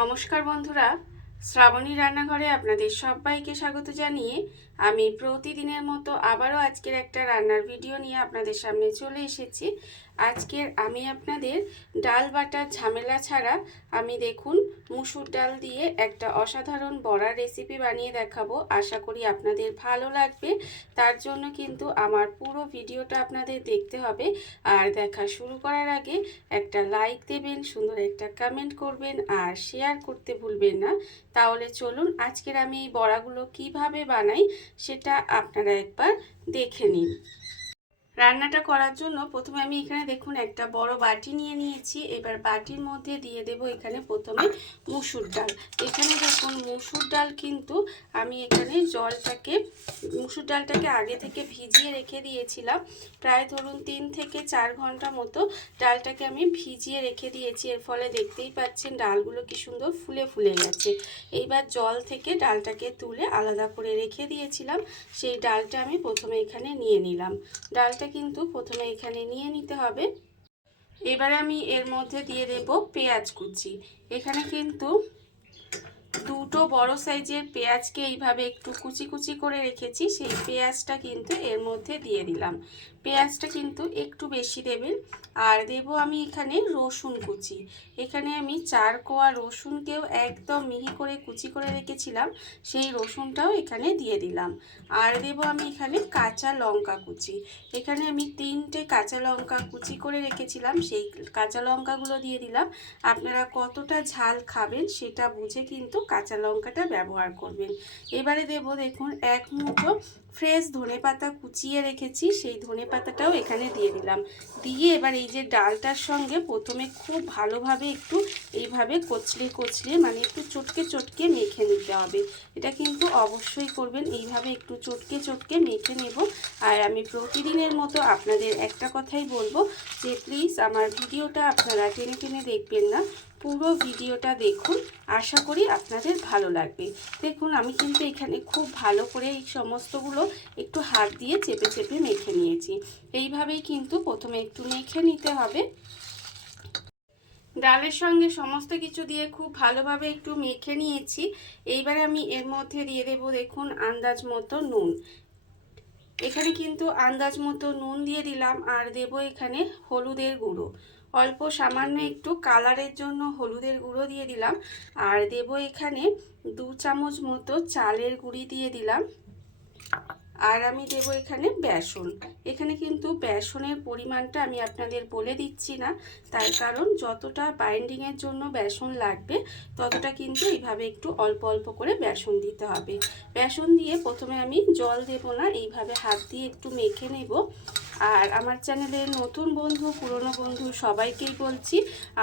নমস্কার বন্ধুরা, শ্রাবণী রান্নাঘরে আপনাদের সবাইকে স্বাগত জানিয়ে আমি প্রতিদিনের মতো আবারও আজকের একটা রান্নার ভিডিও নিয়ে আপনাদের সামনে চলে এসেছি। আজকের আমি আপনাদের ডাল বাটার ঝামেলা ছাড়া আমি দেখুন মুসুর ডাল দিয়ে একটা অসাধারণ বড়ার রেসিপি বানিয়ে দেখাবো। আশা করি আপনাদের ভালো লাগবে। তার জন্য কিন্তু আমার পুরো ভিডিওটা আপনাদের দেখতে হবে। আর দেখা শুরু করার আগে একটা লাইক দেবেন, সুন্দর একটা কমেন্ট করবেন আর শেয়ার করতে ভুলবেন না। তাহলে চলুন আজকের আমি এই বড়াগুলো কিভাবে বানাই সেটা আপনারা একবার দেখে নিন। রান্নাটা করার জন্য প্রথমে আমি এখানে দেখুন একটা বড় বাটি নিয়ে নিয়েছি। এবার বাটির মধ্যে দিয়ে দেব এখানে প্রথমে মুসুর ডাল। এখানে দেখুন মুসুর ডাল কিন্তু আমি এখানে মুসুর ডালটাকে আগে থেকে ভিজিয়ে রেখে দিয়েছিলাম। প্রায় ধরুন 3 থেকে 4 ঘন্টা মতো ডালটাকে আমি ভিজিয়ে রেখে দিয়েছি। এর ফলে দেখতেই পাচ্ছেন ডালগুলো কি সুন্দর ফুলে ফুলে গেছে। এইবার জল থেকে ডালটাকে তুলে আলাদা করে রেখে দিয়েছিলাম। সেই ডালটা আমি প্রথমে এখানে নিয়ে নিলাম। ডালটা কিন্তু প্রথমে এখানে নিয়ে নিতে হবে। এবারে আমি এর মধ্যে দিয়ে দেব পেঁয়াজ কুচি। এখানে কিন্তু দুটো বড় সাইজের পেঁয়াজকে এইভাবে একটু কুচি কুচি করে রেখেছি। সেই পেঁয়াজটা কিন্তু এর মধ্যে দিয়ে দিলাম। পেঁয়াজটা কিন্তু একটু বেশি দেবেন। আর দেব আমি এখানে রসুন কুচি। এখানে আমি 4 কোয়া রসুনকেও একদম মিহি করে কুচি করে রেখেছিলাম, সেই রসুনটাও এখানে দিয়ে দিলাম। আর দেব আমি এখানে কাঁচা লঙ্কা কুচি। এখানে আমি 3টে কাঁচা লঙ্কা কুচি করে রেখেছিলাম, সেই কাঁচা লঙ্কাগুলো দিয়ে দিলাম। আপনারা কতটা ঝাল খাবেন সেটা বুঝে কিন্তু কাঁচা লঙ্কাটা ব্যবহার করবেন। এবারে দেব দেখুন 1 মুঠো ফ্রেশ ধনেপাতা কুচিয়ে রেখেছি, সেই ধনেপাতাটাও এখানে দিয়ে দিলাম। দিয়ে এবার এই যে ডালটার সঙ্গে প্রথমে খুব ভালোভাবে একটু এইভাবে কচলে কচলে মানে একটু চটকে চটকে মেখে নিতে হবে। এটা কিন্তু অবশ্যই করবেন, এইভাবে একটু চটকে চটকে মেখে নেব। আর আমি প্রতিদিনের মতো আপনাদের একটা কথাই বলবো যে প্লিজ আমার ভিডিওটা আপনারা টেনে টেনে দেখবেন না, পুরো ভিডিওটা দেখুন। আশা করি আপনাদের ভালো লাগবে। দেখুন আমি কিন্তু এখানে খুব ভালো করে এই সমস্তগুলো একটু হাত দিয়ে চেপে চেপে মেখে নিয়েছি। এইভাবেই কিন্তু প্রথমে একটু মেখে নিতে হবে। ডালের সঙ্গে সমস্ত কিছু দিয়ে খুব ভালোভাবে একটু মেখে নিয়েছি। এইবারে আমি এর মধ্যে দিয়ে দেব দেখুন আন্দাজ মতো নুন। এখানে কিন্তু আন্দাজ মতো নুন দিয়ে দিলাম। আর দেব এখানে হলুদের গুঁড়ো, অল্প সামান্য একটু কালারের জন্য হলুদের গুঁড়ো দিয়ে দিলাম। আর দেব এখানে 2 চামচ মতো চালের গুঁড়ি দিয়ে দিলাম। আর আমি দেব এখানে বেসন। এখানে কিন্তু বেসনের পরিমাণটা আমি আপনাদের বলে দিচ্ছি না, তার কারণ যতটা বাইন্ডিংয়ের জন্য বেসন লাগবে ততটা কিন্তু এইভাবে একটু অল্প অল্প করে বেসন দিতে হবে। বেসন দিয়ে প্রথমে আমি জল দেব না, এইভাবে হাত দিয়ে একটু মেখে নেব। আর আমার চ্যানেলের নতুন বন্ধু পুরনো বন্ধু সবাইকেই বলছি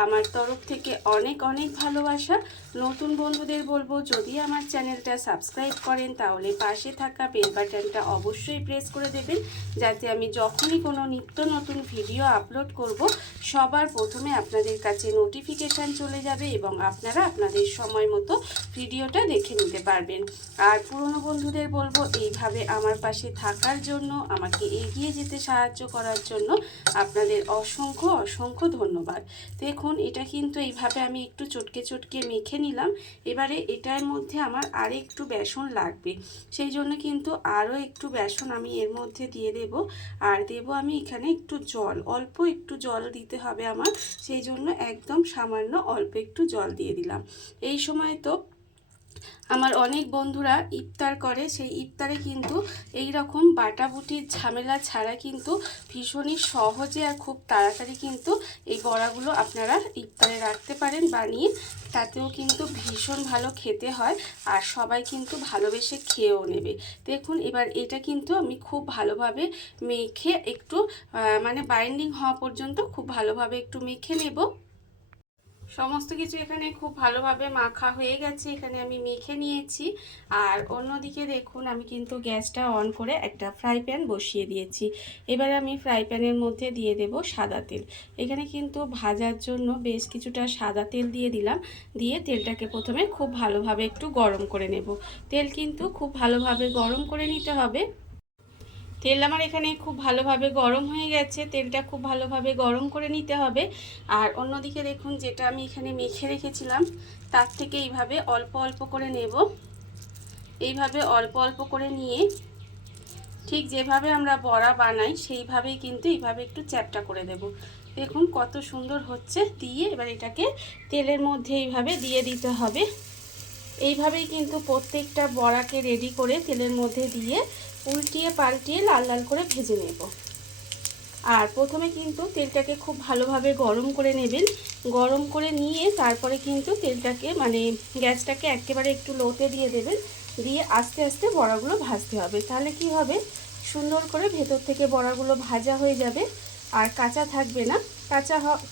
আমার তরফ থেকে অনেক অনেক ভালোবাসা। নতুন বন্ধুদের বলবো যদি আমার চ্যানেলটা সাবস্ক্রাইব করেন তাহলে পাশে থাকা বেল বাটনটা অবশ্যই প্রেস করে দেবেন, যাতে আমি যখনই কোনো নিত্য নতুন ভিডিও আপলোড করব সবার প্রথমে আপনাদের কাছে নোটিফিকেশান চলে যাবে এবং আপনারা আপনাদের সময় মতো ভিডিওটা দেখে নিতে পারবেন। আর পুরনো বন্ধুদের বলবো এইভাবে আমার পাশে থাকার জন্য, আমাকে এগিয়ে যেতে সাহায্য করার জন্য আপনাদের অসংখ্য অসংখ্য ধন্যবাদ। দেখুন এটা কিন্তু এইভাবে আমি একটু চটকে চটকে মেখে নিলাম। এবারে এটার মধ্যে আমার আর একটু বেসন লাগবে, সেই জন্য কিন্তু আরও একটু বেসন আমি এর মধ্যে দিয়ে দেব। আর দেব আমি এখানে একটু জল, অল্প একটু জল দিতে হবে আমার, সেই জন্য একদম সামান্য অল্প একটু জল দিয়ে দিলাম। এই সময় তো আমার অনেক বন্ধুরা ইফতার করে, সেই ইফতারে কিন্তু এই রকম বাটাবুটির ঝামেলা ছাড়া কিন্তু ভীষণই সহজে আর খুব তাড়াতাড়ি কিন্তু এই বড়াগুলো আপনারা ইফতারে রাখতে পারেন বানিয়ে। তাতেও কিন্তু ভীষণ ভালো খেতে হয় আর সবাই কিন্তু ভালোবেসে খেয়েও নেবে। দেখুন এবার এটা কিন্তু আমি খুব ভালোভাবে মেখে একটু মানে বাইন্ডিং হওয়া পর্যন্ত খুব ভালোভাবে একটু মেখে নেব। সমস্ত কিছু এখানে খুব ভালোভাবে মাখা হয়ে গেছে, এখানে আমি মেখে নিয়েছি। আর অন্যদিকে দেখুন আমি কিন্তু গ্যাসটা অন করে একটা ফ্রাই প্যান বসিয়ে দিয়েছি। এবার আমি ফ্রাই প্যানের মধ্যে দিয়ে দেব সাদা তেল। এখানে কিন্তু ভাজার জন্য বেশ কিছুটা সাদা তেল দিয়ে দিলাম। দিয়ে তেলটাকে প্রথমে খুব ভালোভাবে একটু গরম করে নেব। তেল কিন্তু খুব ভালোভাবে গরম করে নিতে হবে। তেল আমার এখানে খুব ভালোভাবে গরম হয়ে গেছে, তেলটা খুব ভালোভাবে গরম করে নিতে হবে। আর অন্যদিকে দেখুন, যেটা আমি এখানে মেখে রেখেছিলাম তার থেকে এইভাবে অল্প অল্প করে নেব। এইভাবে অল্প অল্প করে নিয়ে ঠিক যেভাবে আমরা বড়া বানাই সেইভাবেই কিন্তু এইভাবে একটু চ্যাপটা করে দেব। দেখুন কত সুন্দর হচ্ছে। দিয়ে এবার এটাকে তেলের মধ্যে এইভাবে দিয়ে দিতে হবে। এইভাবেই কিন্তু প্রত্যেকটা বড়াকে রেডি করে তেলের মধ্যে দিয়ে উল্টিয়ে পাল্টিয়ে লাল লাল করে ভেজে নেব। আর প্রথমে কিন্তু তেলটাকে খুব ভালোভাবে গরম করে নেবেন। গরম করে নিয়ে তারপরে কিন্তু তেলটাকে গ্যাসটাকে একেবারে একটু লোতে দিয়ে দেবেন। দিয়ে আস্তে আস্তে বড়াগুলো ভাজতে হবে। তাহলে কি হবে, সুন্দর করে ভেতর থেকে বড়াগুলো ভাজা হয়ে যাবে আর কাঁচা থাকবে না,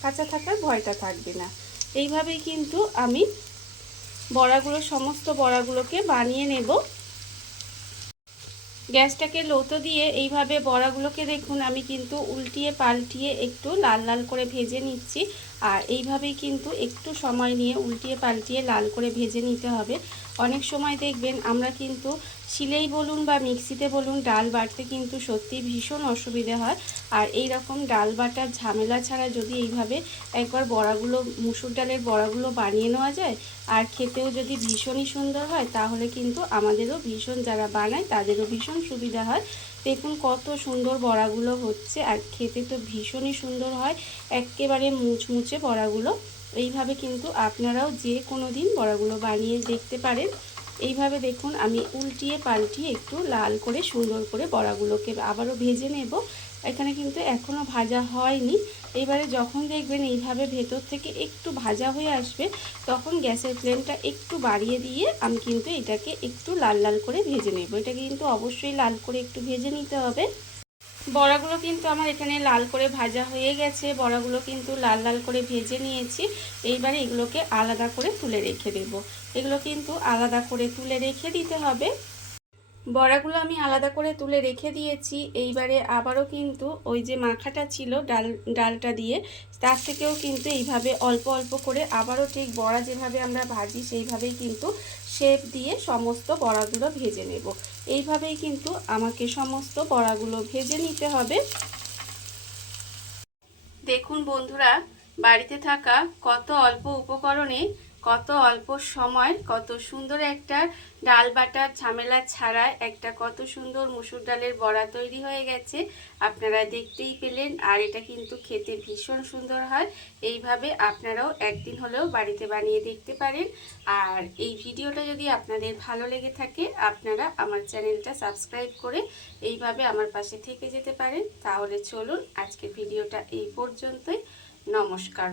কাঁচা থাকার ভয়টা থাকবে না। এইভাবেই কিন্তু আমি সমস্ত বড়াগুলোকে বানিয়ে নেব। গ্যাসটাকে লোতে দিয়ে এইভাবে বড়াগুলোকে দেখুন আমি কিন্তু উল্টিয়ে পাল্টিয়ে একটু লাল লাল করে ভেজে নিচ্ছি। আর এইভাবেই কিন্তু একটু সময় নিয়ে উল্টিয়ে পাল্টিয়ে লাল করে ভেজে নিতে হবে। অনেক সময় দেখবেন আমরা কিন্তু শিলেই বলুন বা মিক্সিতে বলুন ডাল বাটতে কিন্তু সত্যি ভীষণ অসুবিধে হয়। আর এই রকম ডাল বাটার ঝামেলা ছাড়া যদি এইভাবে একবার বড়াগুলো, মুসুর ডালের বড়াগুলো বানিয়ে নেওয়া যায় আর খেতেও যদি ভীষণই সুন্দর হয়, তাহলে কিন্তু আমাদেরও ভীষণ, যারা বানায় তাদেরও ভীষণ সুবিধা হয়। দেখুন কত সুন্দর বড়াগুলো হচ্ছে আর খেতে তো ভীষণই সুন্দর হয়, একেবারে মুচমুচে বড়াগুলো। এইভাবে কিন্তু আপনারাও যে কোনো দিন বড়াগুলো বানিয়ে দেখতে পারেন। এইভাবে দেখুন আমি উল্টিয়ে পাল্টিয়ে একটু লাল করে সুন্দর করে বড়াগুলোকে আবারও ভেজে নেব। এখানে কিন্তু এখনও ভাজা হয়নি। এবারে যখন দেখবেন এইভাবে ভেতর থেকে একটু ভাজা হয়ে আসবে, তখন গ্যাসের ফ্লেমটা একটু বাড়িয়ে দিয়ে আমি কিন্তু এটাকে একটু লাল লাল করে ভেজে নেব। এটাকে কিন্তু অবশ্যই লাল করে একটু ভেজে নিতে হবে। বড়াগুলো কিন্তু আমার এখানে লাল করে ভাজা হয়ে গেছে, বড়াগুলো কিন্তু লাল লাল করে ভেজে নিয়েছি। এইবারে এগুলোকে আলাদা করে তুলে রেখে দেব। এগুলো কিন্তু আলাদা করে তুলে রেখে দিতে হবে। বড়াগুলো আমি আলাদা করে তুলে রেখে দিয়েছি। এইবারে আবারও কিন্তু ওই যে মাখাটা ছিল ডালটা দিয়ে, তার থেকেও কিন্তু এইভাবে অল্প অল্প করে আবারও ঠিক বড়া যেভাবে আমরা ভাজি সেইভাবেই কিন্তু শেপ দিয়ে সমস্ত বড়াগুলো ভেজে নেব। এইভাবেই কিন্তু আমাকে সমস্ত বড়াগুলো ভেজে নিতে হবে। দেখুন বন্ধুরা, বাড়িতে থাকা কত অল্প উপকরণে, কত অল্প সময়, কত সুন্দর একটা ডাল বাটার ঝামেলা ছাড়া একটা কত সুন্দর মুসুর ডালের বড়া তৈরি হয়ে গেছে। আপনারা দেখতেই পেলেন। আর এটা কিন্তু খেতে ভীষণ সুন্দর হয়। এইভাবে আপনারাও একদিন হলেও বাড়িতে বানিয়ে দেখতে পারেন। আর এই ভিডিওটা যদি আপনাদের ভালো লেগে থাকে, আপনারা আমার চ্যানেলটা সাবস্ক্রাইব করে এইভাবে আমার পাশে থেকে যেতে পারেন। তাহলে চলুন আজকের ভিডিওটা এই পর্যন্তই। নমস্কার।